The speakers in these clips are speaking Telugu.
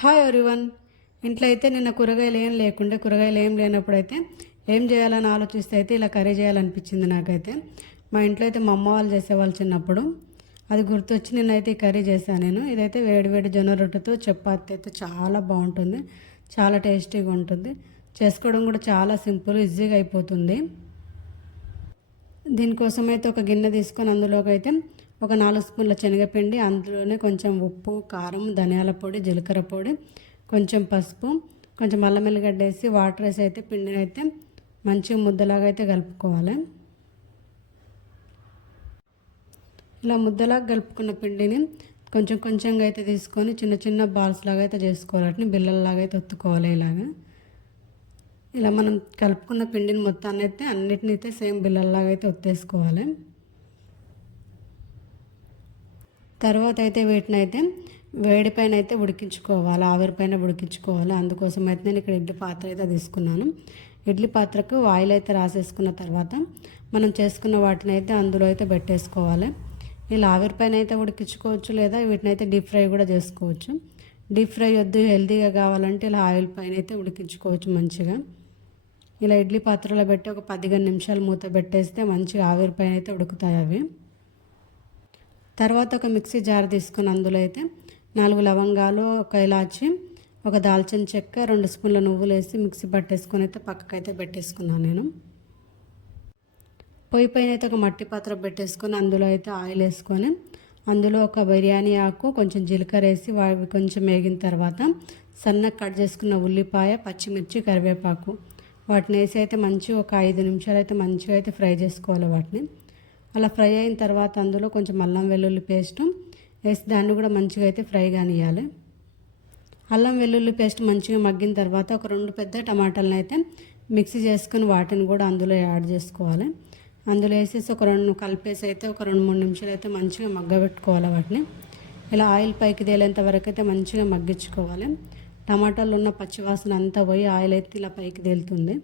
Hi everyone. ఇంట్లో అయితే నిన్న కూరగాయలు ఏం లేకుండే కూరగాయలు ఏం లేనప్పుడు అయితే ఏం చేయాలని ఆలోచిస్తే అయితే ఇలా కర్రీ చేయాలనిపించింది నాకైతే. మా ఇంట్లో అయితే మా అమ్మ వాళ్ళు చేసేవాళ్ళు చిన్నప్పుడు. అది గుర్తొచ్చి నిన్నైతే ఈ కర్రీ చేశాను నేను. ఇదైతే వేడివేడి జొన్న రొట్టెతో చపాతి అయితే చాలా బాగుంటుంది. చాలా టేస్టీగా ఉంటుంది. చేసుకోవడం కూడా చాలా సింపుల్ ఈజీగా అయిపోతుంది. దీనికోసం అయితే ఒక గిన్నె తీసుకొని అందులోకి అయితే ఒక నాలుగు స్పూన్ల శనగపిండి అందులోనే కొంచెం ఉప్పు కారం ధనియాల పొడి జీలకర్ర పొడి కొంచెం పసుపు కొంచెం అల్లం ఎల్లిగడ్డ వేసి వాటర్ వేసి అయితే పిండిని అయితే మంచిగా ముద్దలాగా అయితే కలుపుకోవాలి. ఇలా ముద్దలాగా కలుపుకున్న పిండిని కొంచెం కొంచెంగా అయితే తీసుకొని చిన్న చిన్న బాల్స్ లాగా అయితే చేసుకోవాలి. వాటిని బిల్లల్లాగా అయితే ఒత్తుకోవాలి ఇలాగా. ఇలా మనం కలుపుకున్న పిండిని మొత్తాన్ని అయితే అన్నిటిని అయితే సేమ్ బిల్లల్లాగా అయితే ఒత్తేసుకోవాలి. తర్వాత అయితే వీటిని అయితే వేడి పైన అయితే ఉడికించుకోవాలి ఆవిరి పైన ఉడికించుకోవాలి. అందుకోసం అయితే నేను ఇక్కడ ఇడ్లీ పాత్ర అయితే తీసుకున్నాను. ఇడ్లీ పాత్రకు ఆయిల్ అయితే రాసేసుకున్న తర్వాత మనం చేసుకున్న వాటిని అయితే అందులో అయితే పెట్టేసుకోవాలి. ఇలా ఆవిరి పైన అయితే ఉడికించుకోవచ్చు లేదా వీటిని అయితే డీప్ ఫ్రై కూడా చేసుకోవచ్చు. డీప్ ఫ్రై వద్దు హెల్తీగా కావాలంటే ఇలా ఆయిల్ పైన అయితే ఉడికించుకోవచ్చు మంచిగా. ఇలా ఇడ్లీ పాత్రలో పెట్టి ఒక పదిహేను నిమిషాలు మూత పెట్టేస్తే మంచిగా ఆవిరి పైన అయితే ఉడుకుతాయి అవి. తర్వాత ఒక మిక్సీ జార్ తీసుకుని అందులో అయితే నాలుగు లవంగాలు ఒక ఇలాచి ఒక దాల్చిన చెక్క రెండు స్పూన్ల నువ్వులు వేసి మిక్సీ పట్టేసుకొని అయితే పక్కకైతే పెట్టేసుకున్నాను నేను. పొయ్యి పైన అయితే ఒక మట్టి పాత్ర పెట్టేసుకొని అందులో అయితే ఆయిల్ వేసుకొని అందులో ఒక బిర్యానీ ఆకు కొంచెం జీలకర్ర వేసి అవి కొంచెం వేగిన తర్వాత సన్నగా కట్ చేసుకున్న ఉల్లిపాయ పచ్చిమిర్చి కరివేపాకు. వాటిని వేసి అయితే మంచిగా ఒక ఐదు నిమిషాలు అయితే మంచిగా అయితే ఫ్రై చేసుకోవాలి వాటిని. అలా ఫ్రై అయిన తర్వాత అందులో కొంచెం అల్లం వెల్లుల్లి పేస్టు వేసి దాన్ని కూడా మంచిగా అయితే ఫ్రై కానియాలి అల్లం వెల్లుల్లి పేస్ట్ మంచిగా మగ్గిన తర్వాత ఒక రెండు పెద్ద టమాటాలను అయితే మిక్సీ చేసుకుని వాటిని కూడా అందులో యాడ్ చేసుకోవాలి. అందులో వేసేసి ఒక రెండు కలిపేసి అయితే ఒక రెండు మూడు నిమిషాలు అయితే మంచిగా మగ్గబెట్టుకోవాలి వాటిని. ఇలా ఆయిల్ పైకి తేలేంత వరకు అయితే మంచిగా మగ్గించుకోవాలి. టమాటాలు ఉన్న పచ్చివాసన అంతా పోయి ఆయిల్ అయితే ఇలా పైకి తేలుతుంది.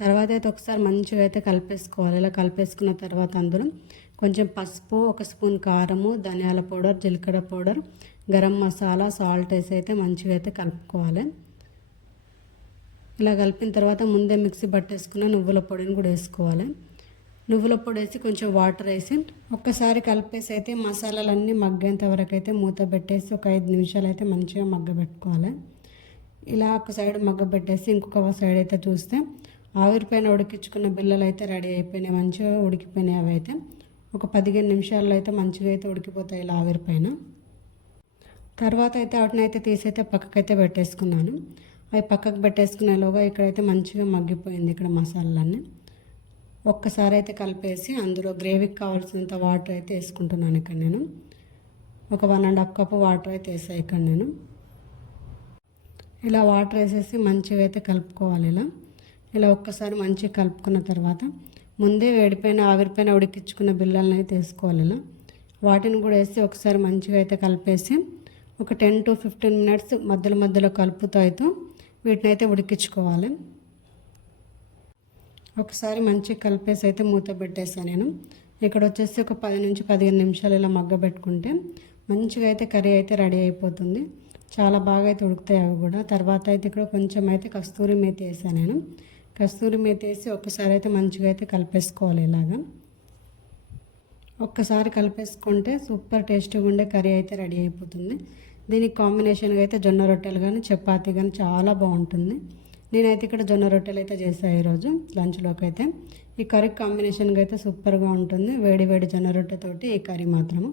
తర్వాత అయితే ఒకసారి మంచిగా అయితే కలిపేసుకోవాలి. ఇలా కలిపేసుకున్న తర్వాత అందులో కొంచెం పసుపు ఒక స్పూన్ కారము ధనియాల పౌడర్ జీలకర్ర పౌడర్ గరం మసాలా సాల్ట్ వేసి అయితే మంచిగా అయితే కలుపుకోవాలి. ఇలా కలిపిన తర్వాత ముందే మిక్సీ పట్టేసుకున్న నువ్వుల పొడిని కూడా వేసుకోవాలి. నువ్వుల పొడి వేసి కొంచెం వాటర్ వేసి ఒక్కసారి కలిపేసి అయితే మసాలాలన్నీ మగ్గేంత వరకు అయితే మూత పెట్టేసి ఒక ఐదు నిమిషాలు అయితే మంచిగా మగ్గబెట్టుకోవాలి. ఇలా ఒక సైడ్ మగ్గబెట్టేసి ఇంకొక సైడ్ అయితే చూస్తే ఆవిరిపైన ఉడికించుకున్న బిల్లలు అయితే రెడీ అయిపోయినాయి మంచిగా ఉడికిపోయినాయి అవి అయితే. ఒక పదిహేను నిమిషాల్లో అయితే మంచిగా అయితే ఉడికిపోతాయి ఇలా ఆవిరిపైన. తర్వాత అయితే వాటిని అయితే తీసైతే పక్కకైతే పెట్టేసుకున్నాను. అవి పక్కకు పెట్టేసుకునేలోగా ఇక్కడైతే మంచిగా మగ్గిపోయింది ఇక్కడ మసాలాలన్నీ. ఒక్కసారి అయితే కలిపేసి అందులో గ్రేవీకి కావాల్సినంత వాటర్ అయితే వేసుకుంటున్నాను ఇక్కడ నేను. ఒక one and half cup water అయితే వేసాను ఇక్కడ నేను. ఇలా వాటర్ వేసేసి మంచిగా అయితే కలుపుకోవాలి ఇలా. ఇలా ఒక్కసారి మంచిగా కలుపుకున్న తర్వాత ముందే వేడిపోయిన ఆవిరిపైన ఉడికించుకున్న బిళ్ళలను అయితే వేసుకోవాలి ఇలా. వాటిని కూడా వేసి ఒకసారి మంచిగా అయితే కలిపేసి ఒక టెన్ టు ఫిఫ్టీన్ మినిట్స్ మధ్యలో మధ్యలో కలుపుతూ అయితే వీటిని అయితే ఉడికించుకోవాలి. ఒకసారి మంచిగా కలిపేసి అయితే మూత పెట్టేసాను నేను. ఇక్కడ వచ్చేసి ఒక పది నుంచి పదిహేను నిమిషాలు ఇలా మగ్గబెట్టుకుంటే మంచిగా అయితే కర్రీ అయితే రెడీ అయిపోతుంది. చాలా బాగా అయితే ఉడుకుతాయి అవి కూడా. తర్వాత అయితే ఇక్కడ కొంచెం అయితే కస్తూరి మేతి వేసాను నేను. కస్తూరి మేత వేసి ఒక్కసారి అయితే మంచిగా అయితే కలిపేసుకోవాలి ఇలాగా. ఒక్కసారి కలిపేసుకుంటే సూపర్ టేస్టీగా ఉండే కర్రీ అయితే రెడీ అయిపోతుంది. దీనికి కాంబినేషన్గా అయితే జొన్న రొట్టెలు కానీ చపాతీ కానీ చాలా బాగుంటుంది. నేనైతే ఇక్కడ జొన్న రొట్టెలు అయితే చేసాను ఈరోజు లంచ్లోకి అయితే. ఈ కర్రీ కాంబినేషన్గా అయితే సూపర్గా ఉంటుంది. వేడి వేడి జొన్న రొట్టెతోటి ఈ కర్రీ మాత్రము.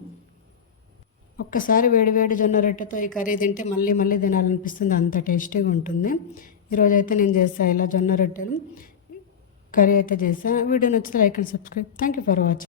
ఒక్కసారి వేడి వేడి జొన్న రొట్టెతో ఈ కర్రీ తింటే మళ్ళీ మళ్ళీ తినాలనిపిస్తుంది. అంత టేస్టీగా ఉంటుంది. ఈరోజు అయితే నేను చేస్తాను ఇలా జొన్న రొట్టెలు కర్రీ అయితే చేస్తాను వీడియో నచ్చితే like and subscribe. Thank you for watching